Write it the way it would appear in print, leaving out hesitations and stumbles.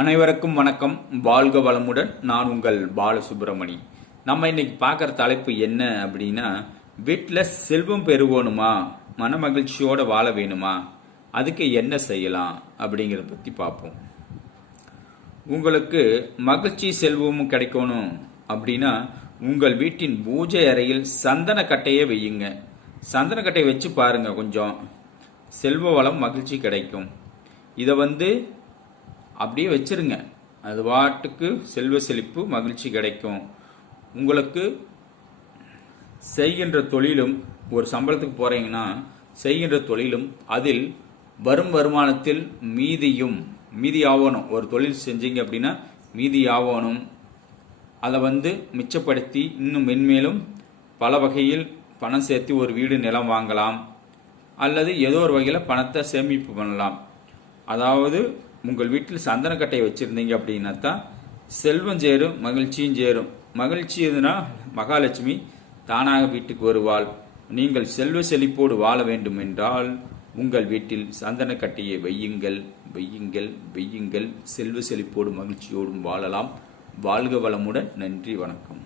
அனைவருக்கும் வணக்கம். வாழ்க வளமுடன். நான் உங்கள் பாலசுப்ரமணி. நம்ம இன்னைக்கு பார்க்குற தலைப்பு என்ன அப்படின்னா, வீட்டில் செல்வம் பெருகணுமா, மன மகிழ்ச்சியோடு வாழ வேணுமா, அதுக்கு என்ன செய்யலாம் அப்படிங்கிறத பற்றி பார்ப்போம். உங்களுக்கு மகிழ்ச்சி செல்வமும் கிடைக்கணும் அப்படின்னா, உங்கள் வீட்டின் பூஜை அறையில் சந்தன கட்டையை வையுங்க. சந்தன கட்டையை வச்சு பாருங்க, கொஞ்சம் செல்வ வளம் மகிழ்ச்சி கிடைக்கும். இதை அப்படியே வச்சிருங்க. அது வாட்டுக்கு செல்வ செழிப்பு மகிழ்ச்சி கிடைக்கும். உங்களுக்கு செய்கின்ற தொழிலும், ஒரு சம்பளத்துக்கு போறீங்கன்னா செய்கின்ற தொழிலும் அதில் வரும் வருமானத்தில் மீதி ஆகணும். ஒரு தொழில் செஞ்சீங்க அப்படின்னா மீதி ஆகணும். அதை மிச்சப்படுத்தி இன்னும் மென்மேலும் பல வகையில் பணம் சேர்த்து ஒரு வீடு நிலம் வாங்கலாம், அல்லது ஏதோ ஒரு வகையில் பணத்தை சேமிப்பு பண்ணலாம். அதாவது உங்கள் வீட்டில் சந்தனக்கட்டையை வச்சிருந்தீங்க அப்படின்னா தான் செல்வம் சேரும், மகிழ்ச்சியும் சேரும். மகிழ்ச்சி எதுனா மகாலட்சுமி தானாக வீட்டுக்கு வருவாள். நீங்கள் செல்வ செழிப்போடு வாழ வேண்டும் என்றால் உங்கள் வீட்டில் சந்தனக்கட்டையை வையுங்கள், வையுங்கள், வையுங்கள். செல்வ செழிப்போடு மகிழ்ச்சியோடும் வாழலாம். வாழ்க வளமுடன். நன்றி, வணக்கம்.